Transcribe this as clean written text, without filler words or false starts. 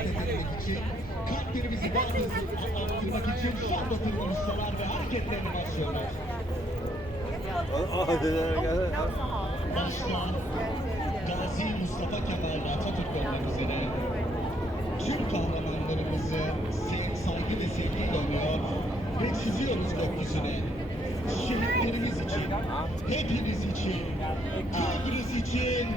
hareket etmek için, kalplerimizi daha hızlı arttırmak için şu anda tırmanışlar ve hareketlerine başlıyoruz. Başta Gazi Mustafa Kemal Atatürk olmak üzere tüm kahramanlarımızı saygı ve sevgiyle anıyor ve çiziyoruz gökyüzüne. Şehitlerimiz için, hepiniz için, Kıbrıs için,